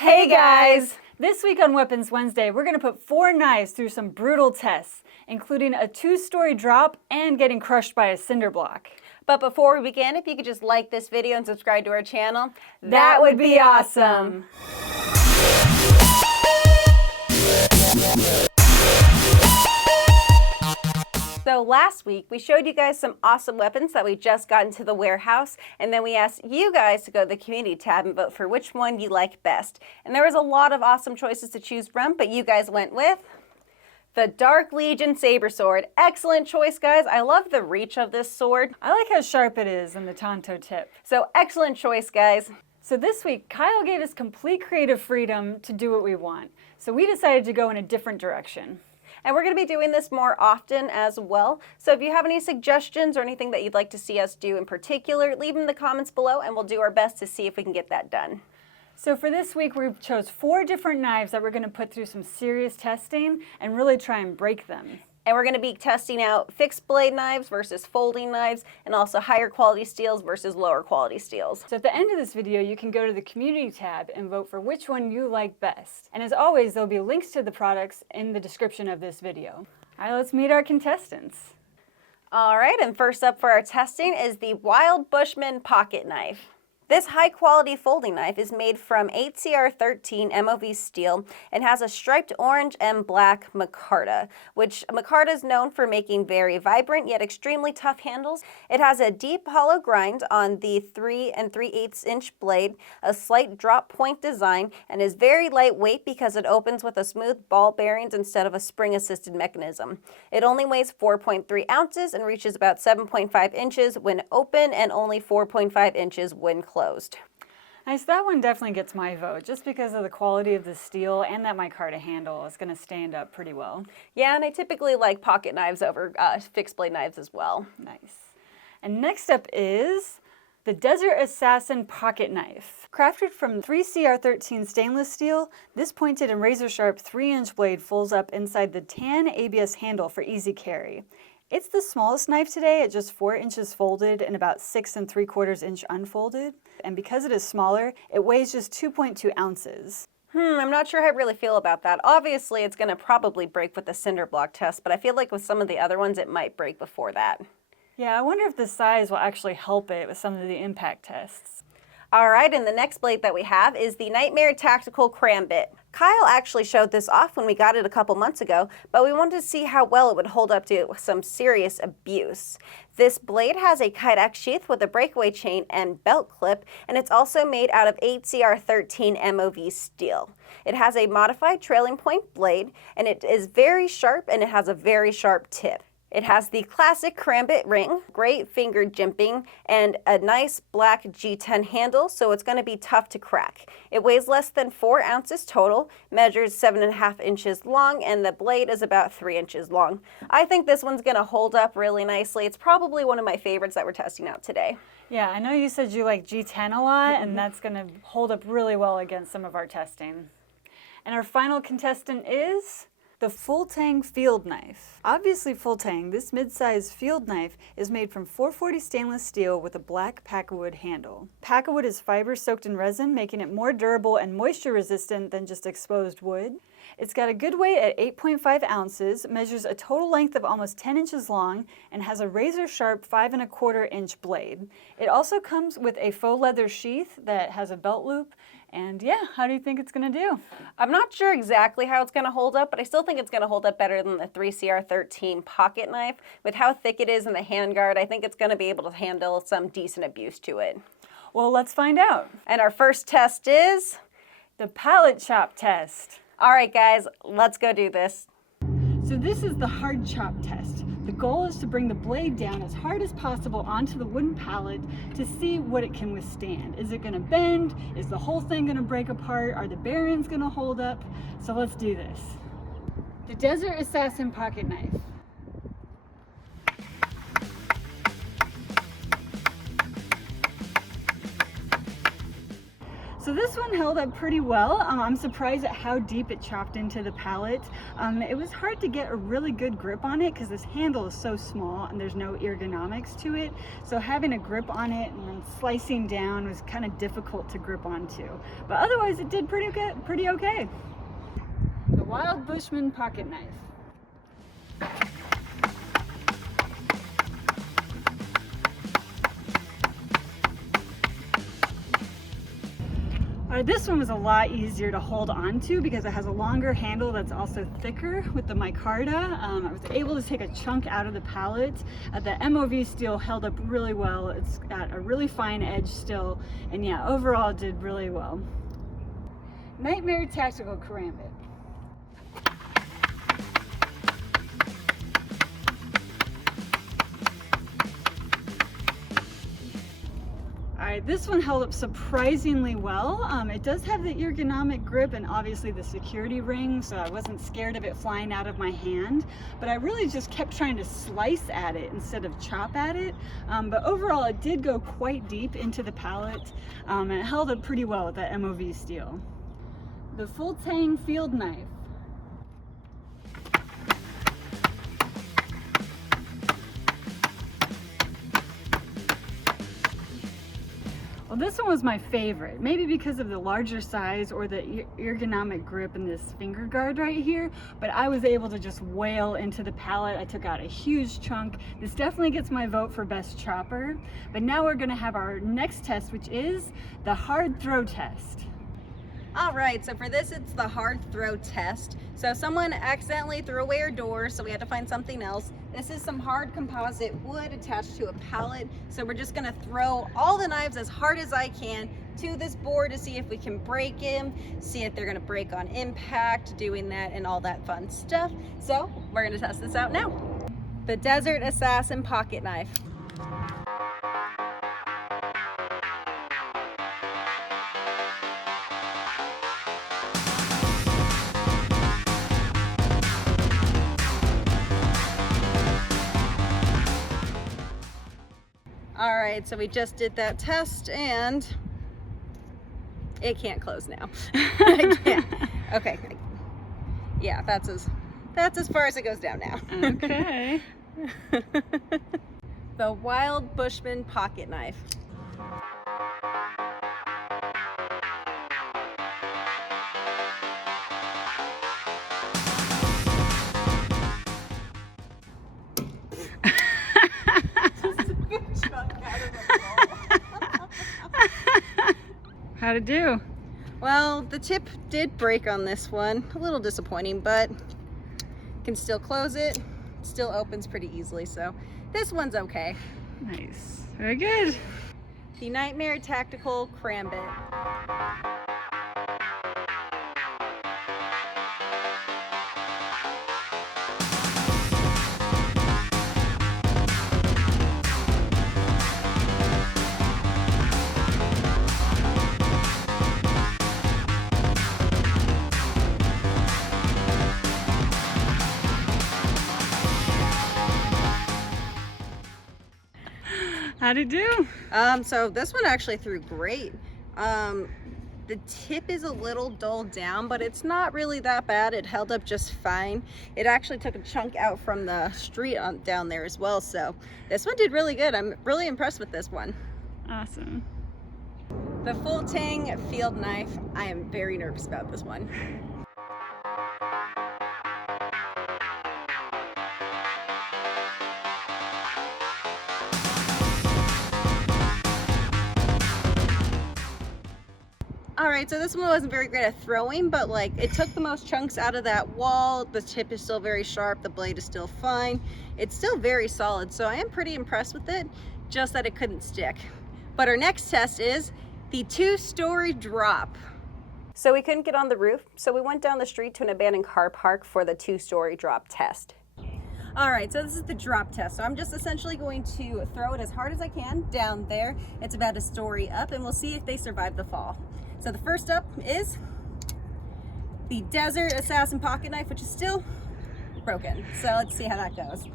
Hey guys! This week on Weapons Wednesday, we're going to put 4 knives through some brutal tests, including a 2-story drop and getting crushed by a cinder block. But before we begin, if you could just like this video and subscribe to our channel, that would be awesome! So last week, we showed you guys some awesome weapons that we just got into the warehouse, and then we asked you guys to go to the community tab and vote for which one you like best. And there was a lot of awesome choices to choose from, but you guys went with the Dark Legion Saber Sword. Excellent choice, guys. I love the reach of this sword. I like how sharp it is and the Tonto tip. So excellent choice, guys. So this week, Kyle gave us complete creative freedom to do what we want. So we decided to go in a different direction. And we're going to be doing this more often as well. So if you have any suggestions or anything that you'd like to see us do in particular, leave them in the comments below and we'll do our best to see if we can get that done. So for this week, we chose 4 different knives that we're going to put through some serious testing and really try and break them. And we're going to be testing out fixed blade knives versus folding knives, and also higher quality steels versus lower quality steels. So at the end of this video, you can go to the community tab and vote for which one you like best. And as always, there'll be links to the products in the description of this video. All right, let's meet our contestants. All right, and first up for our testing is the Wild Bushman pocket knife. This high-quality folding knife is made from 8CR13 MOV steel and has a striped orange and black micarta, which micarta is known for making very vibrant yet extremely tough handles. It has a deep hollow grind on the 3 3/8 inch blade, a slight drop point design, and is very lightweight because it opens with a smooth ball bearings instead of a spring-assisted mechanism. It only weighs 4.3 ounces and reaches about 7.5 inches when open and only 4.5 inches when closed. Nice, that one definitely gets my vote, just because of the quality of the steel and that micarta handle is going to stand up pretty well. Yeah, and I typically like pocket knives over fixed blade knives as well. Nice. And next up is the Desert Assassin pocket knife. Crafted from 3CR13 stainless steel, this pointed and razor-sharp 3-inch blade folds up inside the tan ABS handle for easy carry. It's the smallest knife today at just 4 inches folded and about 6 3/4 inch unfolded. And because it is smaller, it weighs just 2.2 ounces. I'm not sure how I really feel about that. Obviously, it's going to probably break with the cinder block test, but I feel like with some of the other ones, it might break before that. Yeah, I wonder if the size will actually help it with some of the impact tests. All right, and the next blade that we have is the Nightmare Tactical Karambit. Kyle actually showed this off when we got it a couple months ago, but we wanted to see how well it would hold up to some serious abuse. This blade has a kydex sheath with a breakaway chain and belt clip, and it's also made out of 8CR13 MOV steel. It has a modified trailing point blade, and it is very sharp, and it has a very sharp tip. It has the classic Karambit ring, great finger jimping, and a nice black G10 handle, so it's going to be tough to crack. It weighs less than 4 ounces total, measures 7.5 inches long, and the blade is about 3 inches long. I think this one's going to hold up really nicely. It's probably one of my favorites that we're testing out today. Yeah, I know you said you like G10 a lot, and that's going to hold up really well against some of our testing. And our final contestant is the Full-Tang field knife. Obviously Full-Tang, this mid-sized field knife is made from 440 stainless steel with a black packawood handle. Packawood is fiber soaked in resin, making it more durable and moisture resistant than just exposed wood. It's got a good weight at 8.5 ounces, measures a total length of almost 10 inches long, and has a razor-sharp 5 1/4 inch blade. It also comes with a faux leather sheath that has a belt loop. And yeah, how do you think it's going to do? I'm not sure exactly how it's going to hold up, but I still think it's going to hold up better than the 3CR13 pocket knife. With how thick it is in the handguard, I think it's going to be able to handle some decent abuse to it. Well, let's find out. And our first test is the pallet chop test. All right, guys, let's go do this. So this is the hard chop test. The goal is to bring the blade down as hard as possible onto the wooden pallet to see what it can withstand. Is it going to bend? Is the whole thing going to break apart? Are the bearings going to hold up? So let's do this. The Desert Assassin pocket knife. So So this one held up pretty well. I'm surprised at how deep it chopped into the pallet. It was hard to get a really good grip on it because this handle is so small and there's no ergonomics to it. So having a grip on it and then slicing down was kind of difficult to grip onto. But otherwise it did pretty good, pretty okay. The Wild Bushman pocket knife. This one was a lot easier to hold on to because it has a longer handle that's also thicker with the micarta. I was able to take a chunk out of the pallet. The MOV steel held up really well. It's got a really fine edge still, and yeah, overall it did really well. Nightmare Tactical Karambit. Alright, this one held up surprisingly well. It does have the ergonomic grip and obviously the security ring, so I wasn't scared of it flying out of my hand. But I really just kept trying to slice at it instead of chop at it. But overall, it did go quite deep into the pallet, and it held up pretty well with that MOV steel. The Full-Tang field knife. Well, this one was my favorite, maybe because of the larger size or the ergonomic grip in this finger guard right here, but I was able to just wail into the pallet. I took out a huge chunk. This definitely gets my vote for best chopper. But now we're gonna have our next test, which is the hard throw test. All right, so for this, it's the hard throw test. So someone accidentally threw away our door, so we had to find something else. This is some hard composite wood attached to a pallet. So we're just gonna throw all the knives as hard as I can to this board to see if we can break them, see if they're gonna break on impact, doing that and all that fun stuff. So we're gonna test this out now. The Desert Assassin pocket knife. All right, so we just did that test and it can't close now. I can't. Okay. Yeah, that's as far as it goes down now. Okay. The Wild Bushman pocket knife. How'd it do? Well, the tip did break on this one. A little disappointing, but can still close it. Still opens pretty easily, so this one's okay. Nice. Very good. The Nightmare Tactical Karambit. How'd it do? So this one actually threw great. The tip is a little dulled down, but it's not really that bad. It held up just fine. It actually took a chunk out from the street down there as well. So this one did really good. I'm really impressed with this one. Awesome. The Full-Tang field knife. I am very nervous about this one. All right, so this one wasn't very great at throwing, but like it took the most chunks out of that wall. The tip is still very sharp. The blade is still fine. It's still very solid, so I am pretty impressed with it, just that it couldn't stick. But our next test is the 2-story drop. So we couldn't get on the roof, so we went down the street to an abandoned car park for the 2-story drop test. All right, so this is the drop test. So I'm just essentially going to throw it as hard as I can down there. It's about a story up, and we'll see if they survive the fall. So the first up is the Desert Assassin pocket knife, which is still broken. So let's see how that goes.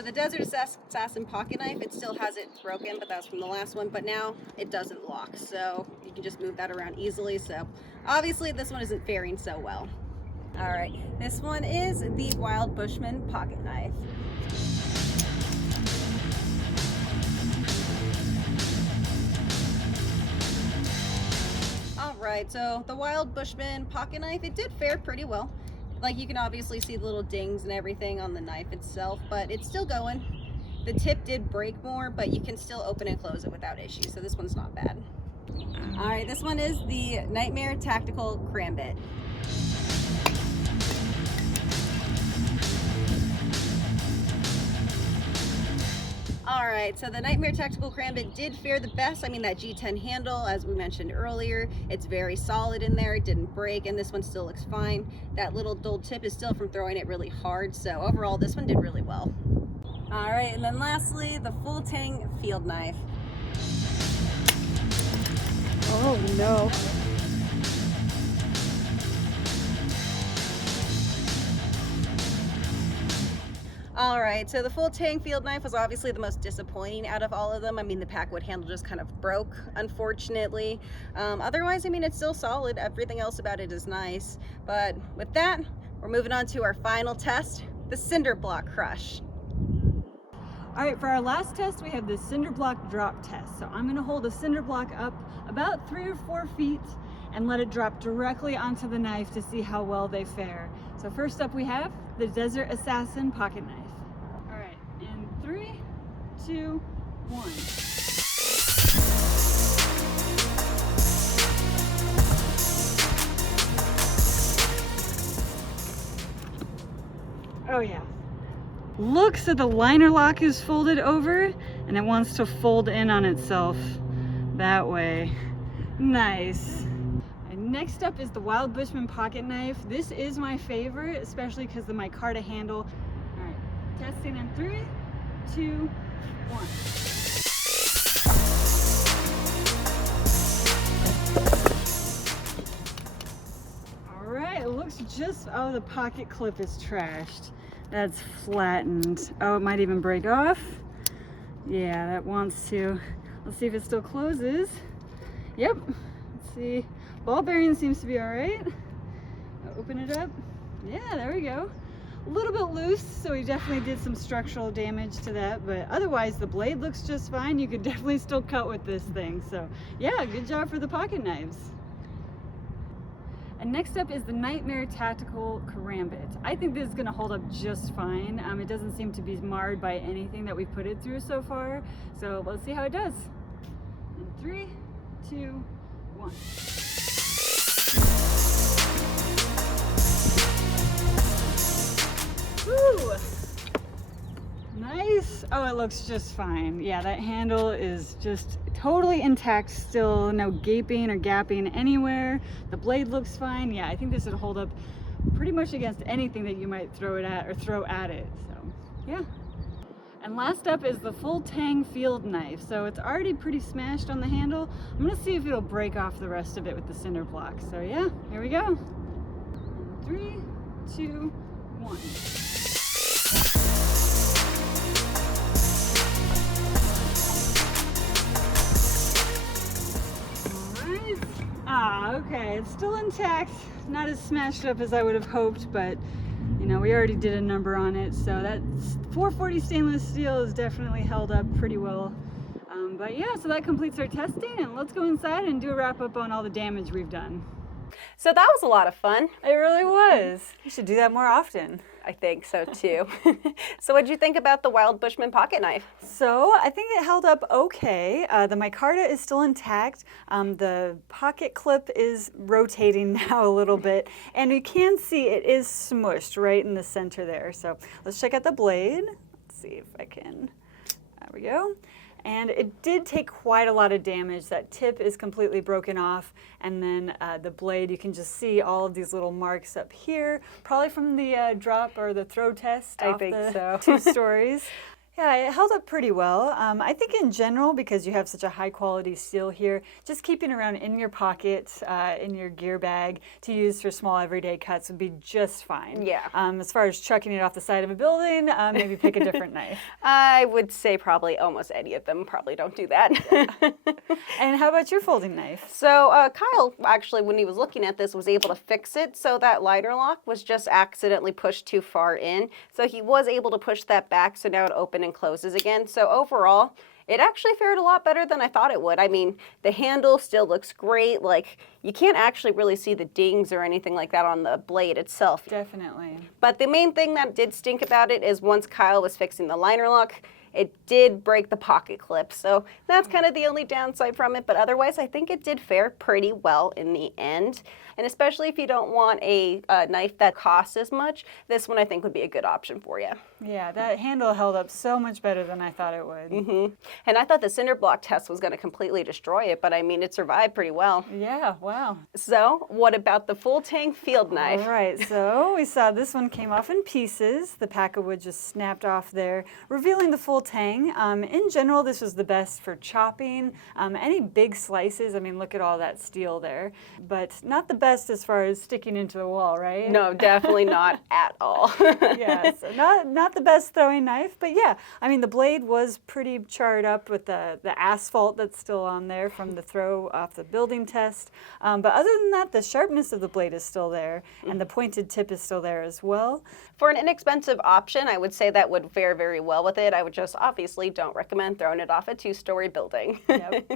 So the Desert Assassin pocket knife, it still has it broken, but that's from the last one, but now it doesn't lock, so you can just move that around easily. So obviously this one isn't faring so well. All right, this one is the Wild Bushman pocket knife. All right, so the Wild Bushman pocket knife, it did fare pretty well. Like, you can obviously see the little dings and everything on the knife itself, but it's still going. The tip did break more, but you can still open and close it without issue, so this one's not bad. All right, this one is the Nightmare Tactical Karambit. All right, so the Nightmare Tactical Karambit did fare the best. I mean, that G10 handle, as we mentioned earlier, it's very solid in there. It didn't break, and this one still looks fine. That little dull tip is still from throwing it really hard, so overall, this one did really well. All right, and then lastly, the Full-Tang field knife. Oh no. All right, so the Full-Tang field knife was obviously the most disappointing out of all of them. I mean, the packwood handle just kind of broke, unfortunately. Otherwise, I mean, it's still solid. Everything else about it is nice. But with that, we're moving on to our final test, the cinder block crush. All right, for our last test, we have the cinder block drop test. So I'm gonna hold a cinder block up about 3 or 4 feet and let it drop directly onto the knife to see how well they fare. So first up we have the Desert Assassin pocket knife. All right, in 3, 2, 1. Oh yeah. Look, so the liner lock is folded over and it wants to fold in on itself that way. Nice. And next up is the Wild Bushman pocket knife. This is my favorite, especially because of my micarta handle. All right, testing in 3, 2, 1. All right, it looks just, oh, the pocket clip is trashed. That's flattened. Oh, it might even break off. Yeah, that wants to. Let's see if it still closes. Yep. Let's see. Ball bearing seems to be all right. I'll open it up. Yeah, there we go. A little bit loose, so we definitely did some structural damage to that, but otherwise the blade looks just fine. You could definitely still cut with this thing. So yeah, good job for the pocket knives. And next up is the Nightmare Tactical Karambit. I think this is gonna hold up just fine. It doesn't seem to be marred by anything that we've put it through so far. So let's see how it does. In 3, 2, 1. Woo! Nice. Oh, it looks just fine. Yeah, that handle is just totally intact still, no gaping or gapping anywhere. The blade looks fine. Yeah, I think this would hold up pretty much against anything that you might throw it at or throw at it. So, yeah. And last up is the Full-Tang field knife. So it's already pretty smashed on the handle. I'm gonna see if it'll break off the rest of it with the cinder block. So yeah, here we go. 3, 2, 1. Ah, okay, it's still intact. Not as smashed up as I would have hoped, but you know, we already did a number on it, so that 440 stainless steel is definitely held up pretty well. But yeah, so that completes our testing, and let's go inside and do a wrap up on all the damage we've done. So that was a lot of fun. It really was. You should do that more often. I think so too. So what did you think about the Wild Bushman pocket knife? So I think it held up okay. The micarta is still intact. The pocket clip is rotating now a little bit, and you can see it is smushed right in the center there. So let's check out the blade. Let's see if I can. There we go. And it did take quite a lot of damage. That tip is completely broken off, and then the blade, you can just see all of these little marks up here, probably from the drop or the throw test. I think so. 2 stories. Yeah, it held up pretty well. I think in general, because you have such a high quality steel here, just keeping around in your pocket, in your gear bag to use for small everyday cuts would be just fine. Yeah. As far as chucking it off the side of a building, maybe pick a different knife. I would say probably almost any of them probably don't do that. And how about your folding knife? So Kyle, actually, when he was looking at this, was able to fix it so that liner lock was just accidentally pushed too far in. So he was able to push that back, so now it opened and closes again. So overall, it actually fared a lot better than I thought it would. I mean, the handle still looks great. Like, you can't actually really see the dings or anything like that on the blade itself. Definitely. But the main thing that did stink about it is once Kyle was fixing the liner lock, it did break the pocket clip. So that's kind of the only downside from it. But otherwise, I think it did fare pretty well in the end. And especially if you don't want a knife that costs as much, this one I think would be a good option for you. Yeah, that handle held up so much better than I thought it would. And I thought the cinder block test was going to completely destroy it, but I mean, it survived pretty well. Yeah, wow. So what about the Full-Tang field knife? All right, so we saw this one came off in pieces. The pack of wood just snapped off there, revealing the Full-Tang. In general, this was the best for chopping. Any big slices, I mean, look at all that steel there, but not the best as far as sticking into the wall, right? No, definitely not at all. Yeah, so not the best throwing knife, but yeah, I mean, the blade was pretty charred up with the asphalt that's still on there from the throw off the building test. But other than that, the sharpness of the blade is still there, and the pointed tip is still there as well. For an inexpensive option, I would say that would fare very well with it. I would just obviously don't recommend throwing it off a 2-story building. Yep.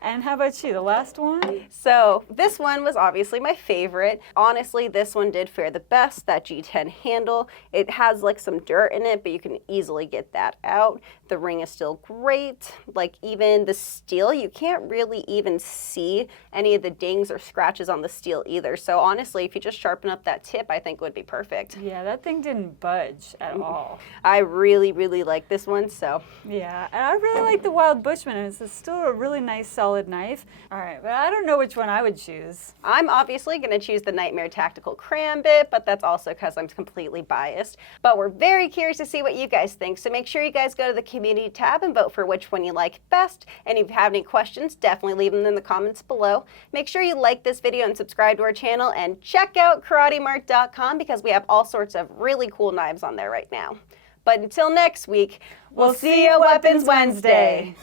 And how about you, the last one? So this one was obviously my favorite. Honestly, this one did fare the best, that G10 handle. It has like some dirt in it, but you can easily get that out. The ring is still great. Like even the steel, you can't really even see any of the dings or scratches on the steel either. So honestly, if you just sharpen up that tip, I think it would be perfect. Yeah, that thing didn't budge at all. I really, really like this one, so. Yeah, and I really like the Wild Bushman, and it's still a really nice, solid knife. All right, but I don't know which one I would choose. I'm obviously going to choose the Nightmare Tactical Karambit, but that's also because I'm completely biased. But we're very curious to see what you guys think, so make sure you guys go to the community tab and vote for which one you like best. And if you have any questions, definitely leave them in the comments below. Make sure you like this video and subscribe to our channel, and check out KarateMart.com because we have all sorts of really cool knives on there right now. But until next week, we'll see you at Weapons Wednesday.